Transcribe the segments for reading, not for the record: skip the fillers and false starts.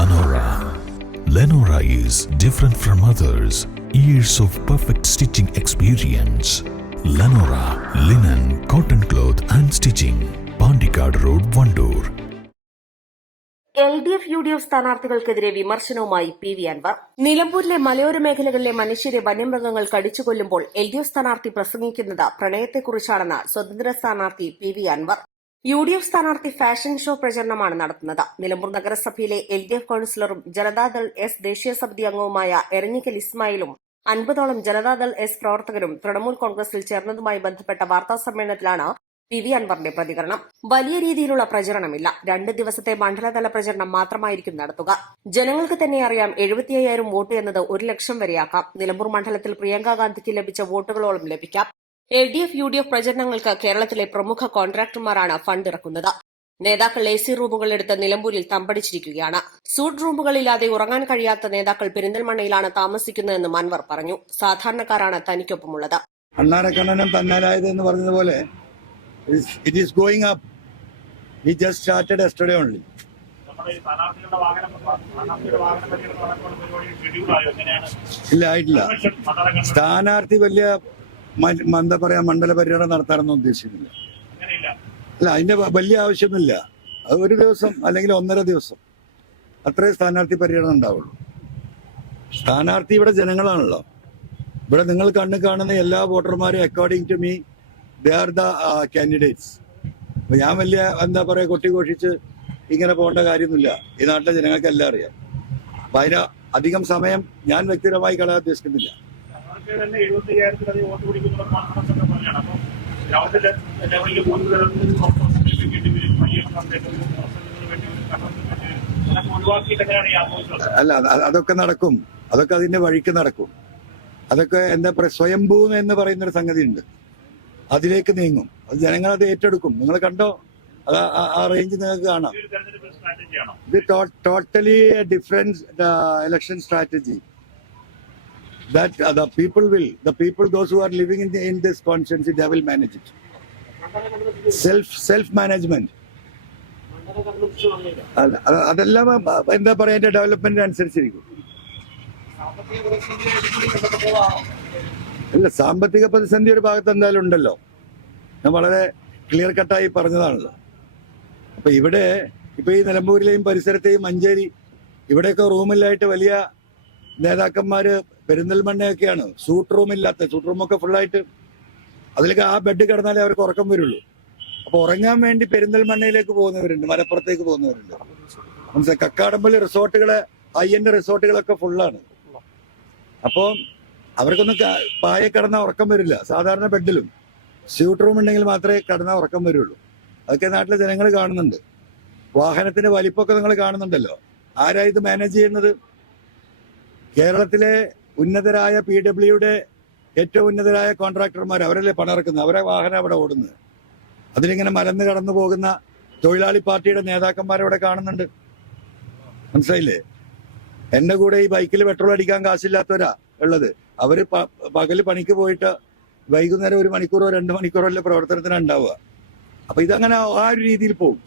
Lenora. Lenora is different from others. Years of perfect stitching experience. Lenora linen, cotton cloth and stitching. Pandikad Road, Vandoor. LDF UDF സ്ഥാനാർത്ഥികൾക്കെതിരെ വിമർശനവുമായി P V Anwar. നിലമ്പൂരിലെ മലയോര മേഖലകളിലെ മനുഷ്യരെ വന്യമൃഗങ്ങൾ കടിച്ചുകൊല്ലുമ്പോൾ LDF സ്ഥാനാർത്ഥി പ്രസംഗിക്കുന്നത് പ്രണയത്തെക്കുറിച്ചാണെന്ന് സ്വതന്ത്ര സ്ഥാനാർത്ഥി പി വി അൻവർ. UDF സ്ഥാനാർത്ഥി ഫാഷൻ ഷോ പ്രചരണമാണ് നടത്തുന്നത്. നിലമ്പൂർ നഗരസഭയിലെ LDF കൌൺസിലറും ജനതാദൾ എസ് ദേശീയ സമിതി അംഗവുമായ എരഞ്ഞിക്കൽ ഇസ്മായിലും 50ഓളം ജനതാദൾ എസ് പ്രവർത്തകരും തൃണമൂൽ കോൺഗ്രസിൽ ചേർന്നതുമായി ബന്ധപ്പെട്ട വാർത്താസമ്മേളനത്തിലാണ് പി വി അൻവറിന്റെ പ്രതികരണം. വലിയ രീതിയിലുള്ള പ്രചരണമില്ല. 2 ദിവസത്തെ മണ്ഡലതല പ്രചരണം മാത്രമായിരിക്കും നടത്തുക. ജനങ്ങൾക്ക് തന്നെ അറിയാം 75,000 വോട്ട് എന്നത് 1 ലക്ഷം വരെയാക്കാം. നിലമ്പൂർ മണ്ഡലത്തിൽ പ്രിയങ്ക ഗാന്ധിക്ക് ലഭിച്ച വോട്ടുകളോളം ലഭിക്കാം. LDF UDF പ്രചരണങ്ങൾക്ക് കേരളത്തിലെ പ്രമുഖ കോൺട്രാക്ടർമാരാണ് ഫണ്ട് ഇറക്കുന്നത്. നേതാക്കൾ AC റൂമുകൾ എടുത്ത് നിലമ്പൂരിൽ തമ്പടിച്ചിരിക്കുകയാണ്. സൂട്ട് റൂമുകളില്ലാതെ ഉറങ്ങാൻ കഴിയാത്ത നേതാക്കൾ പെരിന്തൽമണ്ണയിലാണ് താമസിക്കുന്നതെന്ന് അൻവർ പറഞ്ഞു. സാധാരണക്കാരാണ് തനിക്കൊപ്പമുള്ളത്. അണ്ണാരക്കണ്ണനും തന്നാലായത് എന്ന് പറഞ്ഞതുപോലെ it is going up. We just started yesterday only. ഇല്ല, ആയിട്ടില്ല. സ്ഥാനാർത്ഥി വലിയ എന്താ പറയാ മണ്ഡല പര്യടനം നടത്താനൊന്നും ഉദ്ദേശിക്കുന്നില്ല. അല്ല, അതിന്റെ വലിയ ആവശ്യമൊന്നുമില്ല. അത് 1 ദിവസം അല്ലെങ്കിൽ 1.5 ദിവസം അത്രേ സ്ഥാനാർത്ഥി പര്യടനം ഉണ്ടാവുള്ളൂ. സ്ഥാനാർത്ഥി ഇവിടെ ജനങ്ങളാണല്ലോ. ഇവിടെ നിങ്ങൾ കാണുന്ന എല്ലാ വോട്ടർമാരും according to me they are the candidates. അപ്പൊ ഞാൻ വലിയ എന്താ പറയാ കൊട്ടിഘോഷിച്ച് ഇങ്ങനെ പോകേണ്ട കാര്യമൊന്നുമില്ല. ഈ നാട്ടിലെ ജനങ്ങൾക്ക് എല്ലാം അറിയാം. അപ്പൊ അതിന് അധികം സമയം ഞാൻ വ്യക്തിപരമായി കളയാൻ ഉദ്ദേശിക്കുന്നില്ല. അല്ല, അതൊക്കെ നടക്കും. അതൊക്കെ അതിന്റെ വഴിക്ക് നടക്കും. അതൊക്കെ എന്താ പറയാ സ്വയംഭൂ എന്ന് പറയുന്നൊരു സംഗതി ഉണ്ട്. അതിലേക്ക് നീങ്ങും. അത് ജനങ്ങളത് ഏറ്റെടുക്കും. നിങ്ങൾ കണ്ടോ, അത് ആ റേഞ്ച് നിങ്ങൾക്ക് കാണാം. ഇത് totally different election strategy that the people those who are living in this constituency, they will manage it. self management അതെല്ലാം എന്താ പറയാ ഡെവലപ്മെന്റ് അനുസരിച്ചിരിക്കും. അല്ല, സാമ്പത്തിക പ്രതിസന്ധി ഒരു ഭാഗത്ത് എന്തായാലും ഉണ്ടല്ലോ. ഞാൻ വളരെ ക്ലിയർ കട്ടായി പറഞ്ഞതാണല്ലോ. അപ്പൊ ഇവിടെ ഇപ്പൊ ഈ നിലമ്പൂരിലെയും പരിസരത്തെയും മഞ്ചേരി ഇവിടെയൊക്കെ റൂമിലായിട്ട് വലിയ നേതാക്കന്മാര് പെരിന്തൽമണ്ണയൊക്കെയാണ്. സൂട്ട് റൂമൊക്കെ ഫുള്ളായിട്ട് അതിലേക്ക് ആ ബെഡ് കിടന്നാലേ അവർക്ക് ഉറക്കം വരുള്ളൂ. അപ്പൊ ഉറങ്ങാൻ വേണ്ടി പെരിന്തൽമണ്ണയിലേക്ക് പോകുന്നവരുണ്ട്, മലപ്പുറത്തേക്ക് പോകുന്നവരുണ്ട്. മനസ്സിലായി, കക്കാടമ്പള്ളി റിസോർട്ടുകള്, ഹൈ-എൻഡ് റിസോർട്ടുകളൊക്കെ ഫുള്ളാണ്. അപ്പോ അവർക്കൊന്നും പായ കിടന്നാൽ ഉറക്കം വരില്ല. സാധാരണ ബെഡിലും സ്യൂട്ട് റൂം ഉണ്ടെങ്കിൽ മാത്രമേ കിടന്നാൽ ഉറക്കം വരുള്ളൂ. അതൊക്കെ നാട്ടിലെ ജനങ്ങൾ കാണുന്നുണ്ട്. വാഹനത്തിന്റെ വലിപ്പമൊക്കെ നിങ്ങൾ കാണുന്നുണ്ടല്ലോ. ആരാ ഇത് മാനേജ് ചെയ്യുന്നത്? കേരളത്തിലെ ഉന്നതരായ PWയുടെ ഏറ്റവും ഉന്നതരായ കോൺട്രാക്ടർമാർ, അവരല്ലേ പണിറക്കുന്നത്. അവരെ വാഹനം അവിടെ ഓടുന്നത്. അതിലിങ്ങനെ മലന്ന് കടന്നു പോകുന്ന തൊഴിലാളി പാർട്ടിയുടെ നേതാക്കന്മാരവിടെ കാണുന്നുണ്ട്. മനസ്സിലായില്ലേ? എന്റെ കൂടെ ഈ ബൈക്കിൽ പെട്രോൾ അടിക്കാൻ കാശില്ലാത്തവരാ ഉള്ളത്. അവര് പകല് പണിക്ക് പോയിട്ട് വൈകുന്നേരം 1 മണിക്കൂറോ 2 മണിക്കൂറോ അല്ലേ പ്രവർത്തനത്തിന് ഉണ്ടാവുക. അപ്പൊ ഇതങ്ങനെ ആ ഒരു രീതിയിൽ പോകും.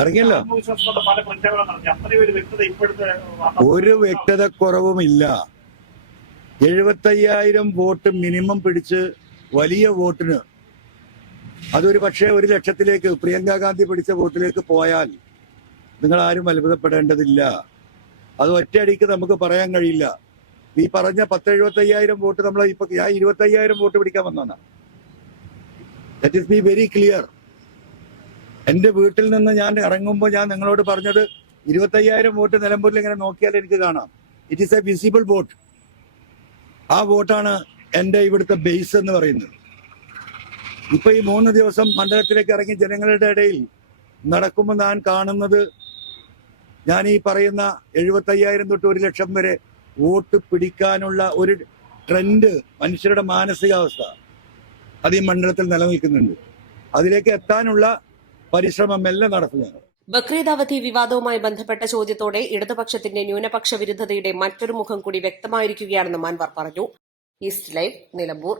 ഇറങ്ങിയല്ലോ, ഒരു വ്യക്തത കുറവുമില്ല. 75,000 വോട്ട് മിനിമം പിടിച്ച് വലിയ വോട്ടിന്, അതൊരു പക്ഷേ 1 ലക്ഷത്തിലേക്ക് പ്രിയങ്ക ഗാന്ധി പിടിച്ച വോട്ടിലേക്ക് പോയാൽ നിങ്ങൾ ആരും അത്ഭുതപ്പെടേണ്ടതില്ല. അത് ഒറ്റയടിക്ക് നമുക്ക് പറയാൻ കഴിയില്ല. ഈ പറഞ്ഞ 10,75,000 വോട്ട് നമ്മൾ ഇപ്പൊ 25,000 വോട്ട് പിടിക്കാൻ വന്നാണ്. That is be very clear. എന്റെ വീട്ടിൽ നിന്ന് ഞാൻ ഇറങ്ങുമ്പോൾ ഞാൻ നിങ്ങളോട് പറഞ്ഞത് 25,000 വോട്ട് നിലമ്പൂരിൽ ഇങ്ങനെ നോക്കിയാൽ എനിക്ക് കാണാം. It is A visible vote. ആ വോട്ടാണ് എന്റെ ഇവിടുത്തെ ബേസ് എന്ന് പറയുന്നത്. ഇപ്പൊ ഈ 3 ദിവസം മണ്ഡലത്തിലേക്ക് ഇറങ്ങി ജനങ്ങളുടെ ഇടയിൽ നടക്കുമ്പോൾ ഞാൻ കാണുന്നത്, ഞാൻ ഈ പറയുന്ന 75,000 തൊട്ട് 1 ലക്ഷം വരെ വോട്ട് പിടിക്കാനുള്ള ഒരു ട്രെൻഡ്, മനുഷ്യരുടെ മാനസികാവസ്ഥ അത് ഈ മണ്ഡലത്തിൽ നിലനിൽക്കുന്നുണ്ട്. അതിലേക്ക് എത്താനുള്ള പരിശ്രമം എല്ലാം നടത്തുകയാണ്. ബക്രീദ് അവധി വിവാദവുമായി ബന്ധപ്പെട്ട ചോദ്യത്തോടെ ഇടതുപക്ഷത്തിന്റെ ന്യൂനപക്ഷ വിരുദ്ധതയുടെ മറ്റൊരു മുഖം കൂടി വ്യക്തമായിരിക്കുകയാണെന്നും അൻവർ പറഞ്ഞു. East live, Nilambur.